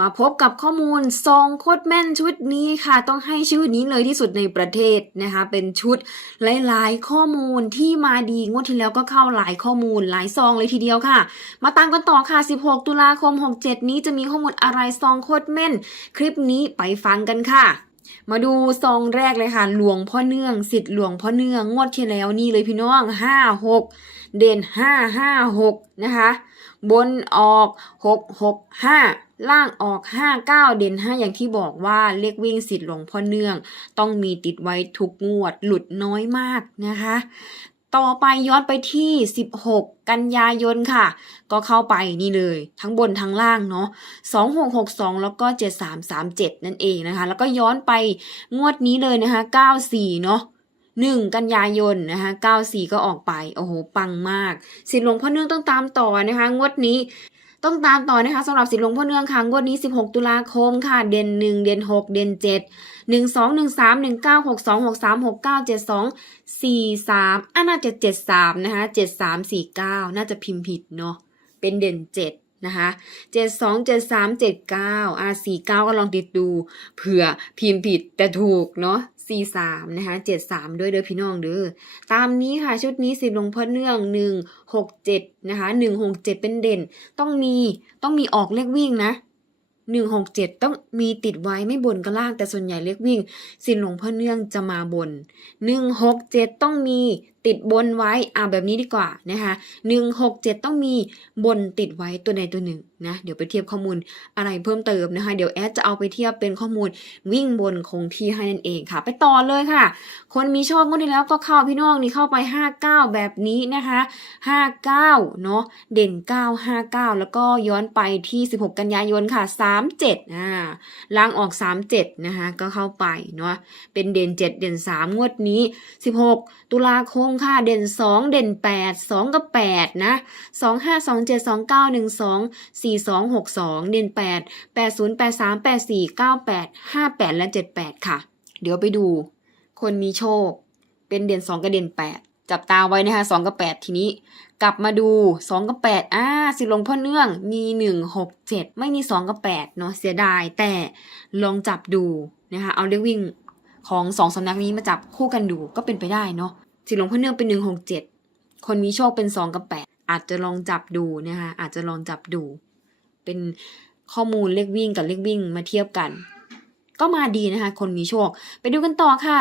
มาพบกับข้อมูลซองโคตรแม่นชุดนี้ค่ะ ต้องให้ชื่อนี้เลยที่สุดในประเทศนะคะ เป็นชุดหลาย ๆ ข้อมูลที่มาดีงวดที่แล้วก็เข้าหลายข้อมูลหลายซองเลยทีเดียวค่ะ มาตามกันต่อค่ะ 16 ตุลาคม 67 นี้จะมีข้อมูลอะไรซองโคตรแม่น คลิปนี้ไปฟังกันค่ะ มาดูซองแรกเลยค่ะ หลวงพ่อเนื่องสิทธิ์หลวงพ่อเนื่องงวดที่แล้วนี่เลยพี่น้องห้าหกเด่นห้าห้าหกนะคะ บนออกหกหกห้าล่างออกห้าเก้าเด่นห้าอย่างที่บอกว่าเลขวิ่งสิทธิ์หลวงพ่อเนื่อง ต้องมีติดไว้ทุกงวดหลุดน้อยมากนะคะ ต่อไปย้อนไปที่ 16 กันยายนค่ะ ก็เข้าไปนี่เลย ทั้งบนทั้งล่างเนาะ2662 แล้วก็ 7337 นั่นเองนะคะ แล้วก็ย้อนไปงวดนี้เลยนะคะ 94 เนาะหนึ่งกันยายนนะคะ94 ก็ออกไป โอ้โห ปังมาก สิทธิหลวงพ่อเนื่องต้องตามต่อนะคะ งวดนี้ ต้องตามต่อนะคะสำหรับสิทธิ์หลวงพ่อเนื่องค่ะงวดนี้ 16 ตุลาคมค่ะ เด่นหนึ่งเด่นหกเด่นเจ็ดหนึ่งสองหนึ่งสามหนึ่งเก้าหกสองหกสามหกเก้าเจ็ดสองสี่สามอะน่าจะเจ็ดสามนะคะเจ็ดสามสี่เก้าน่าจะพิมพ์ผิดเนาะเป็นเด่นเจ็ด นะคะเจ็ดสองเจ็ดสามเจ็ดเก้าอะสี่เก้าก็ลองติดดูเผื่อพิมพ์ผิดแต่ถูกเนาะสี่สามนะคะเจ็ดสามด้วยเด้อพี่น้องเด้อตามนี้ค่ะชุดนี้สิบหลงพ่อเนื่องหนึ่งหกเจ็ดนะคะหนึ่งหกเจ็ดเป็นเด่น ต้องมีต้องมีออกเลขวิ่งนะหนึ่งหกเจ็ดต้องมีติดไว้ไม่บนก็ล่างแต่ส่วนใหญ่เลขวิ่ง สินหลวงพ่อเนื่องจะมาบนหนึ่งหกเจ็ดต้องมี ติดบนไว้อ่าแบบนี้ดีกว่านะคะหนึ่งหกเจ็ดต้องมีบนติดไว้ตัวใดตัวหนึ่งนะเดี๋ยวไปเทียบข้อมูลอะไรเพิ่มเติมนะคะเดี๋ยวแอดจะเอาไปเทียบเป็นข้อมูลวิ่งบนคงที่ให้นั่นเองค่ะ ไปต่อเลยค่ะ คนมีโชคงวดที่แล้วก็เข้าพี่น้องนี่เข้าไป 59 แบบนี้นะคะ59เนาะเด่น 9 59 แล้วก็ย้อนไปที่ 16 กันยายนค่ะ 37อ่าล้างออก 37นะคะก็เข้าไปเนาะเป็นเด่น 7 เด่น 3 งวดนี้ 16 ตุลาคมค่ะ เด่น 2 เด่น 8 2 กับ 8 นะ 2 5 2 7 2 9 1 2 4 2 6 2 เด่น 8 8 0 8 3 8 4 9 8 5 8 และ 78 ค่ะ เดี๋ยวไปดู คนมีโชค เป็นเด่นสองกับเด่นแปดจับตาไว้นะคะสองกับแปดทีนี้ กลับมาดูสองกับแปดอ่าสิลงพ่อเนื่อง มีหนึ่งหกเจ็ดไม่มีสองกับแปดเนาะ เสียดาย แต่ลองจับดูนะคะ เอาเลขวิ่งของสองสำนักนี้มาจับคู่กันดูก็เป็นไปได้เนาะ สิหลวงพ่อเนื่องเป็นหนึ่งหกเจ็ดคนมีโชคเป็นสองกับแปดอาจจะลองจับดูนะคะอาจจะลองจับดู เป็นข้อมูลเลขวิ่งกับเลขวิ่งมาเทียบกัน ก็มาดีนะคะ คนมีโชค ไปดูกันต่อค่ะ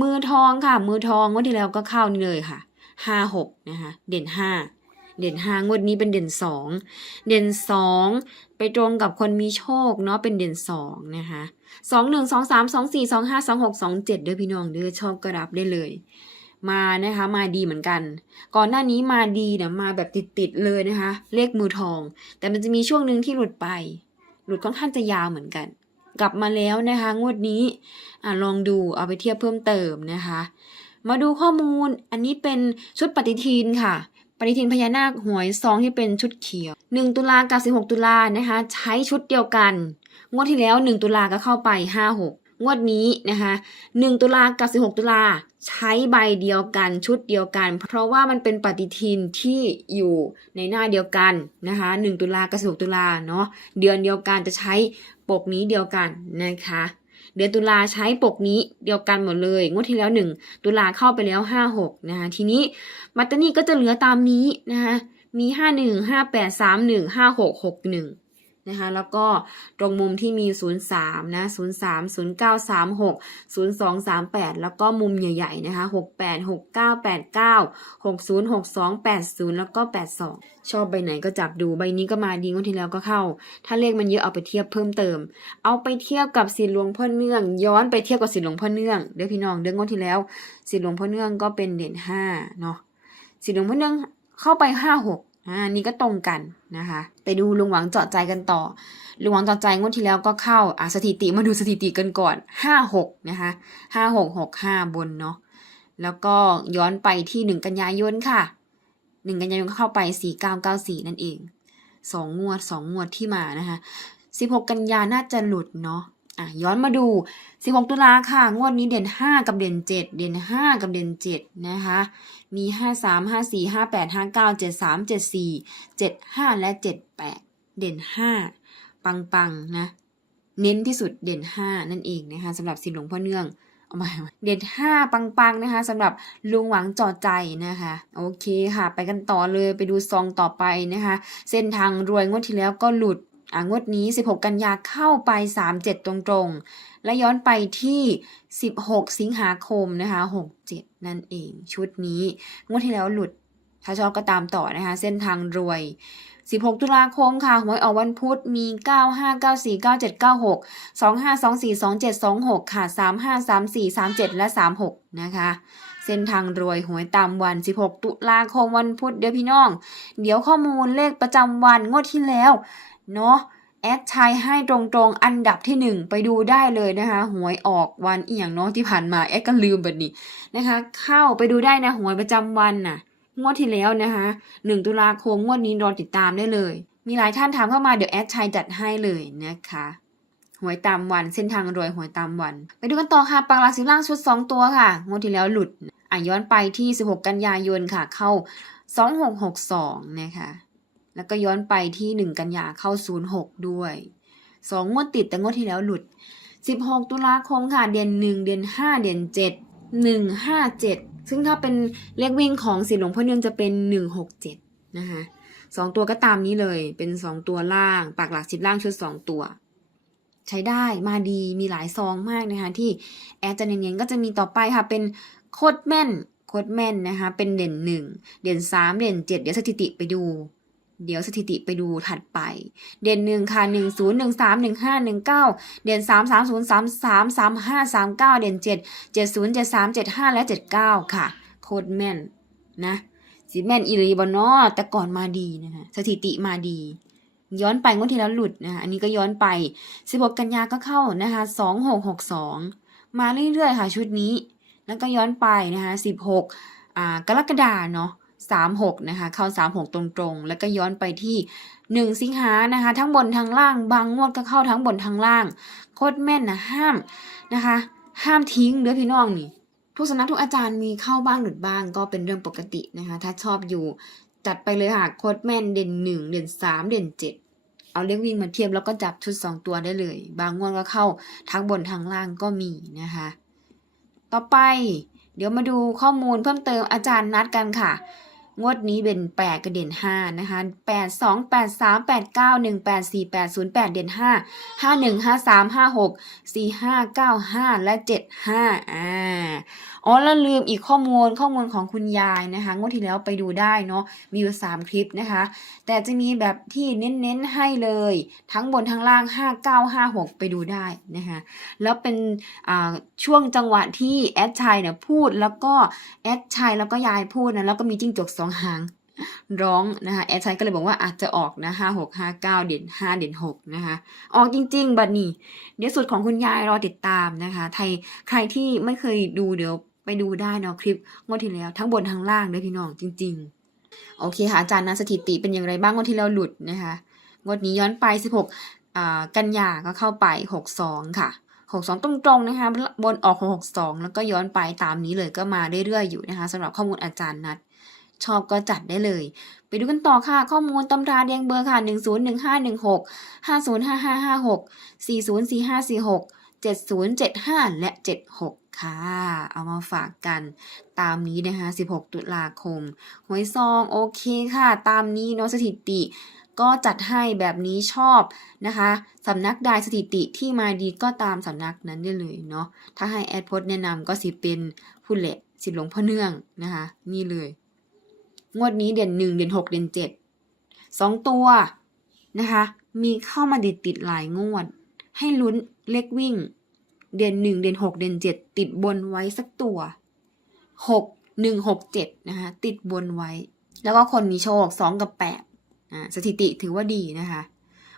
มือทองค่ะ มือทองงวดที่แล้วก็เข้านี่เลยค่ะห้าหกนะคะเด่นห้าเด่นห้างวดนี้เป็นเด่นสองเด่นสองไปตรงกับคนมีโชคเนาะเป็นเด่นสองนะคะสองหนึ่งสองสามสองสี่สองห้าสองหกสองเจ็ดเด้อพี่น้องเด้อชอบก็รับได้เลย มานะคะมาดีเหมือนกัน ก่อนหน้านี้มาดีเนี่ยมาแบบติดๆเลยนะคะ เลขมือทอง แต่มันจะมีช่วงหนึ่งที่หลุดไป หลุดค่อนข้างจะยาวเหมือนกัน กลับมาแล้วนะคะงวดนี้อ่ลองดูเอาไปเทียบเพิ่มเติมนะคะ มาดูข้อมูลอันนี้เป็นชุดปฏิทินค่ะปฏิทินพญานาคหวยซองที่เป็นชุดเขียว 1 ตุลากับ16 ตุลานะคะ ใช้ชุดเดียวกัน งวดที่แล้ว 1 ตุลาก็เข้าไป 56 งวดนี้นะคะ1ตุลากับ 16 ตุลาใช้ใบเดียวกันชุดเดียวกัน เพราะว่ามันเป็นปฏิทินที่อยู่ในหน้าเดียวกันนะคะ1ตุลากับ16ตุลาเนาะเดือนเดียวกันจะใช้ปกนี้เดียวกันนะคะเดือนตุลาใช้ปกนี้เดียวกันหมดเลย งวดที่แล้ว 1 ตุลาเข้าไปแล้ว 56นะคะทีนี้มัตตานี่ก็จะเหลือตามนี้นะคะมี 51 58 31 56 61 นะคะแล้วก็ตรงมุมที่มี 03 นะ 03 09 36 02 38 แล้วก็มุมใหญ่ๆนะคะ68 69 89 60 62 80 แล้วก็ 82 ชอบใบไหนก็จับดูใบนี้ก็มาดีงวดที่แล้วก็เข้า ถ้าเลขมันเยอะเอาไปเทียบเพิ่มเติม เอาไปเทียบกับสินหลวงพ่อเนื่อง ย้อนไปเทียบกับสินหลวงพ่อเนื่องเด้อพี่น้องเดือนงวดที่แล้วสินหลวงพ่อเนื่องก็เป็นเด่นห้าเนาะสินหลวงพ่อเนื่องเข้าไปห้าหก อ่านี่ก็ตรงกันนะคะ ไปดูลุงหวังเจาะใจกันต่อ ลุงหวังเจาะใจงวดที่แล้วก็เข้าอะสถิติมาดูสถิติกันก่อนห้าหกนะคะห้าหกหกห้าบนเนาะแล้วก็ย้อนไปที่หนึ่งกันยายนค่ะหนึ่งกันยายนก็เข้าไปสี่เก้าเก้าสี่นั่นเองสองงวดสองงวดที่มานะคะ16กันยาน่าจะหลุดเนาะ อะย้อนมาดู 16 ตุลาค่ะ งวดนี้เด่น 5 กับเด่น 7 เด่น 5 กับเด่น 7 นะคะ มี 5 3 5 4 5 8 5 9 7 3 7 4 7 5 และ 7 8 เด่น 5 ปังๆ นะ เน้นที่สุดเด่น 5 นั่นเองนะคะสำหรับสินหลวงพ่อเนื่องเอามาเด่น5ปังๆนะคะสำหรับลุงหวังจอใจนะคะ โอเคค่ะ ไปกันต่อเลยไปดูซองต่อไปนะคะ เส้นทางรวยงวดที่แล้วก็หลุด งวดนี้ 16 กันยาเข้าไป 37 ตรงๆ และย้อนไปที่ 16 สิงหาคมนะคะ 67 นั่นเอง ชุดนี้ งวดที่แล้วหลุด ถ้าชอบก็ตามต่อนะคะ เส้นทางรวย 16 ตุลาคมค่ะ หวยออกวันพุธมี 95 94 97 96 25 24 27 26 ค่ะ 35 34 37 และ 36 นะคะเส้นทางรวยหวยตามวัน 16 ตุลาคมวันพุธเดี๋ยวพี่น้อง เดี๋ยวข้อมูลเลขประจำวันงวดที่แล้ว เนาะแอดชัยให้ตรงๆ อันดับที่หนึ่งไปดูได้เลยนะคะหวยออกวันอียงเนาะที่ผ่านมาแอดก็ลืมแบบนี้นะคะ เข้าไปดูได้นะหวยประจำวันน่ะงวดที่แล้วนะคะหนึ่งตุลาคมงวดนี้รอติดตามได้เลย มีหลายท่านถามเข้ามาเดี๋ยวแอดชัยจัดให้เลยนะคะหวยตามวันเส้นทางรวยหวยตามวัน ไปดูกันต่อค่ะปังหลักสิล่างชุด 2 ตัวค่ะงวดที่แล้วหลุดอะย้อนไปที่ 16 กันยายนค่ะเข้า 2662 นะคะ แล้วก็ย้อนไปที่ 1 กันยาเข้า 06 ด้วย 2 งวดติดแต่งวดที่แล้วหลุด 16 ตุลาคมค่ะเดือน 1 เดือน 5 เดือน 7 1 5 7 ซึ่งถ้าเป็นเลขวิ่งของสิหลวงพ่อเนื่องจะเป็น 167 นะคะสองตัวก็ตามนี้เลย เป็น2ตัวล่าง ปากหลักสิบล่างชุด2ตัว ใช้ได้มาดีมีหลายซองมากนะคะ ที่แอดจะเน้นๆก็จะมีต่อไปค่ะ เป็นโคตรแม่นโคตรแม่นนะคะ เป็นเด่นหนึ่งเด่นสามเด่นเจ็ดเดี๋ยวสถิติไปดู เดี๋ยวสถิติไปดูถัดไป เด่นหนึ่งค่ะหนึ่งศูนย์หนึ่งสามหนึ่งห้าหนึ่งเก้าเด่นสามสามศูนย์สามสามสามห้าสามเก้าเด่นเจ็ดเจ็ดศูนย์เจ็ดสามเจ็ดห้าและเจ็ดเก้าค่ะ โคตรแม่นนะสิแม่นอีรีบอนอแต่ก่อนมาดีนะคะสถิติมาดี ย้อนไปงวดที่แล้วหลุดนะคะอันนี้ก็ย้อนไป16กันยาก็เข้านะคะ2662มาเรื่อยๆค่ะชุดนี้ แล้วก็ย้อนไปนะคะ16อ่ากรกฎาเนาะ 36 นะคะ เข้า 36 ตรงๆ แล้วก็ย้อนไปที่ 1 สิงหานะคะ ทั้งบนทั้งล่าง บางงวดก็เข้าทั้งบนทั้งล่าง โคตรแม่นนะห้ามนะคะ ห้ามทิ้งเด้อพี่น้องนี่ ทุกสำนักทุกอาจารย์มีเข้าบ้างหลุดบ้างก็เป็นเรื่องปกตินะคะ ถ้าชอบอยู่จัดไปเลยค่ะ โคตรแม่นเด่น 1 เด่น 3 เด่น 7เอาเลขวิ่งมาเทียบแล้วก็จับชุด 2 ตัวได้เลย บางงวดก็เข้าทั้งบนทั้งล่างก็มีนะคะ ต่อไป เดี๋ยวมาดูข้อมูลเพิ่มเติมอาจารย์นัดกันค่ะ งวดนี้เป็น 8กับเด่น5นะคะ8 2 8 3 8 9 1 8 4 8 0 8 เด่น 5 5 1 5 3 5 6 4 5 9 5 และ 7 5อ่าอ๋อแล้วลืมอีกข้อมูลข้อมูลของคุณยายนะคะ งวดที่แล้วไปดูได้เนาะมีอยู่ 3 คลิปนะคะ แต่จะมีแบบที่เน้นๆให้เลย ทั้งบนทั้งล่าง 5956 ไปดูได้นะคะแล้วเป็นช่วงจังหวะที่แอดชัยเนี่ยพูดแล้วก็แอดชัยแล้วก็ยายพูดนะแล้วก็มีจิ้งจกสองหางร้องนะคะแอดชัยก็เลยบอกว่าอาจจะออกนะห้าหกห้าเก้าเด่นห้าเด่นหกนะคะออกจริง ๆ บัดนี้ เดี๋ยวสุดของคุณยายรอติดตามนะคะใครใครที่ไม่เคยดูเดี๋ยวไปดูได้เนาะคลิปงวดที่แล้วทั้งบนทั้งล่างเลยพี่น้องจริง ๆ โอเคค่ะอาจารย์นะสถิติเป็นอย่างไรบ้างงวดที่แล้วหลุดนะคะงวดนี้ย้อนไป16อ่ากันยาก็เข้าไป62ค่ะ62ตรงๆนะคะบนออก62แล้วก็ย้อนไปตามนี้เลยก็มาเรื่อยๆอยู่นะคะสำหรับข้อมูลอาจารย์นัด ชอบก็จัดได้เลย ไปดูกันต่อค่ะ ข้อมูลตำราเรียงเบอร์ค่ะ 101516 505556 404546 7075 และ 76 ค่ะ เอามาฝากกันตามนี้นะคะ 16 ตุลาคม หวยซองโอเคค่ะ ตามนี้เนาะสถิติก็จัดให้แบบนี้ชอบนะคะสำนักใดสถิติที่มาดีก็ตามสำนักนั้นได้เลยเนาะถ้าให้แอดพจน์แนะนำก็สิเป็นผู้แหละสิหลวงพ่อเนื่องนะคะ นี่เลย งวดนี้เด่นหนึ่งเด่นหกเด่นเจ็ดสองตัวนะคะ มีเข้ามาติดติดหลายงวด ให้ลุ้นเลขวิ่ง เด่นหนึ่งเด่นหกเด่นเจ็ดติดบนไว้สักตัวหกหนึ่งหกเจ็ดนะคะติดบนไว้ แล้วก็คนมีโชคสองกับแปดอ่าสถิติถือว่าดีนะคะ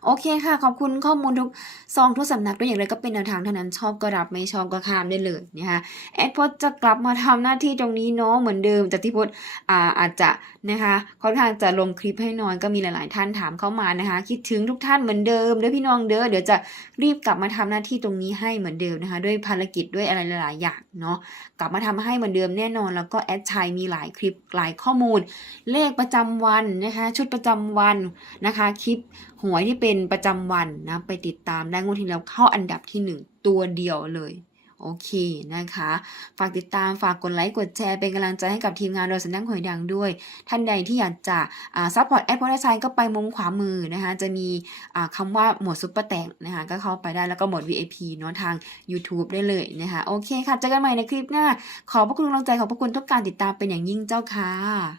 โอเคค่ะ ขอบคุณข้อมูลทุกซองทุกสำนักด้วยอย่างไรก็เป็นแนวทางเท่านั้นชอบก็รับไม่ชอบก็ข้ามได้เลยนะคะแอดพจน์จะกลับมาทำหน้าที่ตรงนี้เนาะเหมือนเดิมจากที่พจน์อาอาจจะนะคะค่อนข้างจะลงคลิปให้น้อยก็มีหลาย ๆ ท่านถามเข้ามานะคะ คิดถึงทุกท่านเหมือนเดิมด้อพี่น้องเด้อเดี๋ยวจะรีบกลับมาทำหน้าที่ตรงนี้ให้เหมือนเดิมนะคะ ด้วยภารกิจด้วยอะไรหลาย ๆ อย่างเนาะกลับมาทำให้เหมือนเดิมแน่นอนแล้วก็แอดชัยมีหลายคลิปหลายข้อมูล เลขประจำวันนะคะชุดประจำวันนะคะคลิปหวยที่เป็นนประจำวันนะไปติดตามได้งวดที่แล้วเข้าอันดับที่หนึ่งตัวเดียวเลยโอเคนะคะ ฝากติดตามฝากกดไลค์กดแชร์เป็นกำลังใจให้กับทีมงานเราสัญญาณหวยดังด้วย ท่านใดที่อยากจะซัพพอร์ตแอปพลิเคชันก็ไปมุมขวามือนะคะ จะมีอ่าคำว่าหมวดซุปเปอร์แตงนะคะ ก็เข้าไปได้แล้วก็หมวด VIP เนาะทาง YouTube ได้เลยนะคะ โอเคค่ะ เจอกันใหม่ในคลิปหน้า ขอบพระคุณกำลังใจขอบพระคุณทุกการติดตามเป็นอย่างยิ่งเจ้าค่ะ